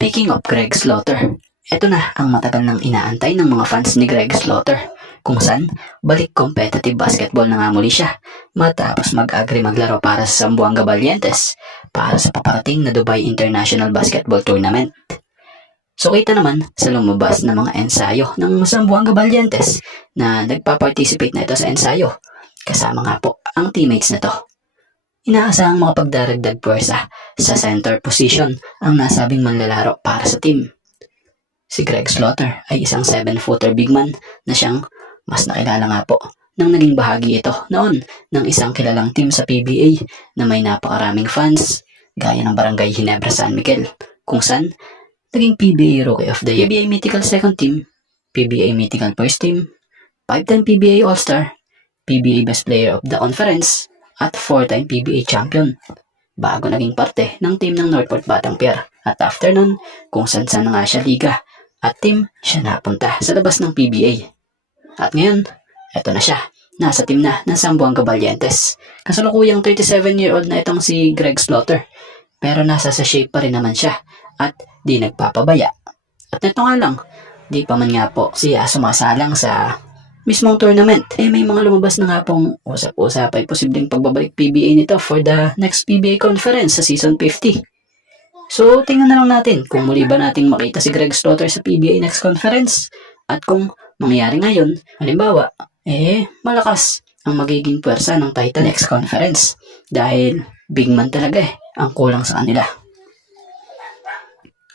Speaking of Greg Slaughter, eto na ang matagal nang inaantay ng mga fans ni Greg Slaughter, kung saan balik competitive basketball na nga muli siya matapos mag-agree maglaro para sa Zamboanga Valientes para sa paparating na Dubai International Basketball Tournament. So kita naman sa lumabas na mga ensayo ng Zamboanga Valientes na nagpa-participate na ito sa ensayo, kasama nga po ang teammates na to. Inaasahang makapagdaragdag puwersa sa center position ang nasabing manlalaro para sa team. Si Greg Slaughter ay isang 7-footer big man na siyang mas nakilala nga po nang naging bahagi ito noon ng isang kilalang team sa PBA na may napakaraming fans gaya ng Barangay Ginebra San Miguel, kung saan naging PBA Rookie of the Year, PBA Mythical Second Team, PBA Mythical First Team, 5-time PBA All-Star, PBA Best Player of the Conference, at 4-time PBA Champion, bago naging parte ng team ng Northport Batang Pier. At after nun, kung saan na nga siya liga at team, siya napunta sa labas ng PBA. At ngayon, eto na siya, nasa team na ng Zamboanga Valientes. Kasalukuyang 37-year-old na itong si Greg Slaughter, pero nasa sa shape pa rin naman siya at di nagpapabaya. At neto nga lang, di pa man nga po siya sumasalang sa mismong tournament. May mga lumabas na nga pong usap-usap ay posibleng pagbabalik PBA nito for the next PBA conference sa season 50. So, tingnan na lang natin kung muli ba nating makita si Greg Slaughter sa PBA next conference. At kung mangyayari ngayon, halimbawa, malakas ang magiging puwersa ng title next conference. Dahil big man talaga ang kulang sa kanila.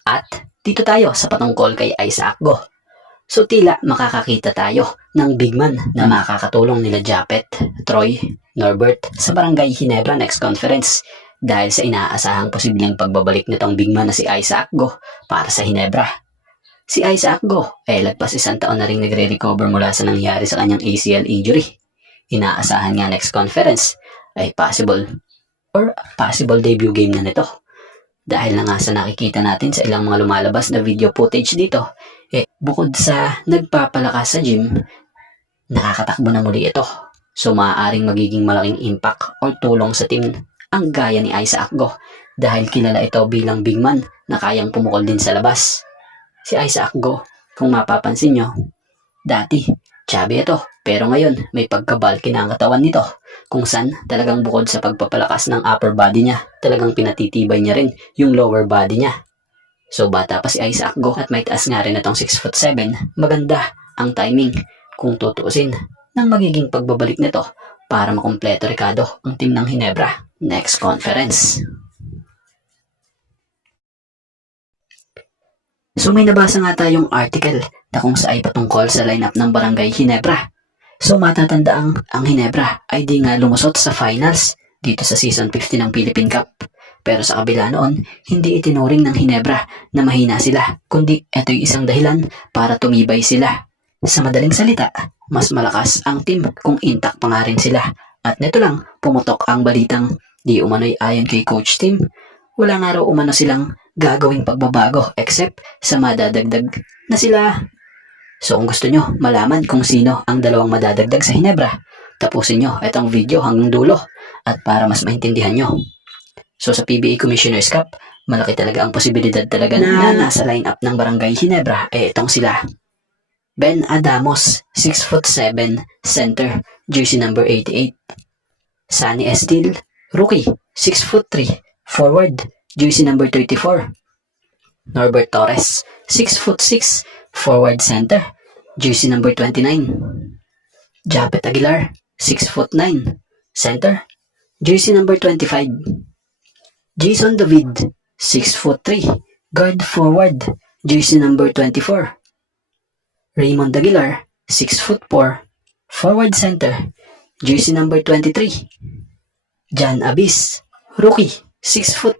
At dito tayo sa patungkol kay Isaac Go. So tila makakakita tayo ng big man na makakatulong nila Japet, Troy, Norbert sa Barangay Ginebra next conference dahil sa inaasahang posibleng pagbabalik nitong big man na si Isaac Go para sa Ginebra. Si Isaac Go lagpas isang taon na rin nagre-recover mula sa nangyari sa kanyang ACL injury. Inaasahan nga next conference ay possible debut game na nito. Dahil na nga sa nakikita natin sa ilang mga lumalabas na video footage dito, bukod sa nagpapalakas sa gym, nakakatakbo na muli ito. So maaaring magiging malaking impact o tulong sa team ang gaya ni Isaac Go dahil kilala ito bilang big man na kayang pumukol din sa labas. Si Isaac Go, kung mapapansin nyo, dati chubby ito pero ngayon may pagkabalki na ang katawan nito kung saan talagang bukod sa pagpapalakas ng upper body niya, talagang pinatitibay niya rin yung lower body niya. So bata pa si Isaac Go at may taas nga rin itong 6'7", maganda ang timing kung tutuusin ng magiging pagbabalik nito para makumpleto Ricardo ang team ng Ginebra next conference. So may nabasa nga tayong article na kung saan ay patungkol sa lineup ng Barangay Ginebra. So matatanda ang Ginebra ay di nga lumusot sa finals dito sa season 50 ng Philippine Cup. Pero sa kabila noon, hindi itinuring ng Ginebra na mahina sila, kundi ito'y isang dahilan para tumibay sila. Sa madaling salita, mas malakas ang team kung intact pa nga rin sila. At neto lang, pumutok ang balitang di umano'y ayon kay Coach Tim, wala nga raw umano silang gagawing pagbabago except sa madadagdag na sila. So kung gusto nyo malaman kung sino ang dalawang madadagdag sa Ginebra, tapusin nyo itong video hanggang dulo at para mas maintindihan nyo. So sa PBA Commissioner's Cup, malaki talaga ang posibilidad talaga na nasa lineup ng Barangay Ginebra itong sila. Ben Adamos, 6'7", center, jersey number 88. Sunny Estil, rookie, 6'3", forward, jersey number 34. Norbert Torres, 6'6", forward center, jersey number 29. Japet Aguilar, 6'9", center, jersey number 25. Jason David, 6'3", guard forward, jersey number 24. Raymond Aguilar, 6'4", forward center, jersey number 23. John Abis, rookie, 6'3",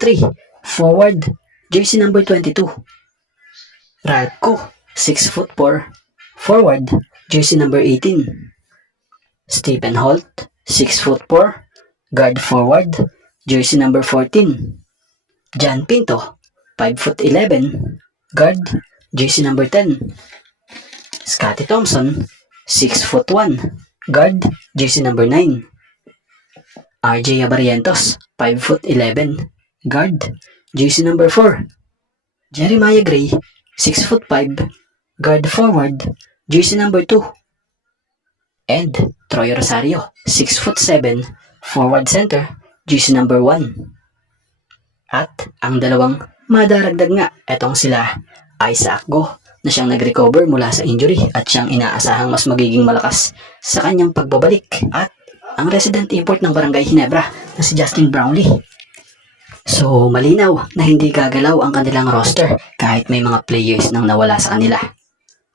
forward, jersey number 22. Ralph Ko, 6'4", forward, jersey number 18. Stephen Holt, 6'4", guard forward, jersey number 14. John Pinto, 5'11", guard, jersey number 10. Scotty Thompson, 6'1", guard, jersey number 9. RJ Abarientos, 5'11", guard, jersey number 4. Jeremiah Gray, 6'5", guard forward, jersey number 2. And Troy Rosario, 6'7", forward center, jersey number 1. At ang dalawang madaragdag nga, etong sila Isaac Go na siyang nag-recover mula sa injury at siyang inaasahang mas magiging malakas sa kanyang pagbabalik. At ang resident import ng Barangay Ginebra na si Justin Brownlee. So malinaw na hindi gagalaw ang kanilang roster kahit may mga players nang nawala sa kanila.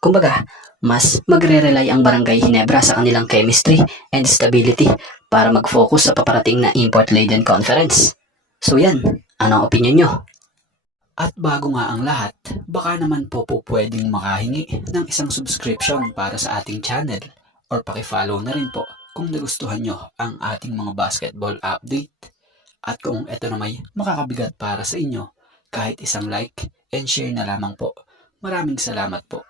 Kumbaga, mas magre-rely ang Barangay Ginebra sa kanilang chemistry and stability para mag-focus sa paparating na import-laden conference. So yan, anong opinion nyo? At bago nga ang lahat, baka naman po pwedeng makahingi ng isang subscription para sa ating channel or pakifollow na rin po kung nagustuhan nyo ang ating mga basketball update. At kung ito na may makakabigat para sa inyo, kahit isang like and share na lamang po. Maraming salamat po.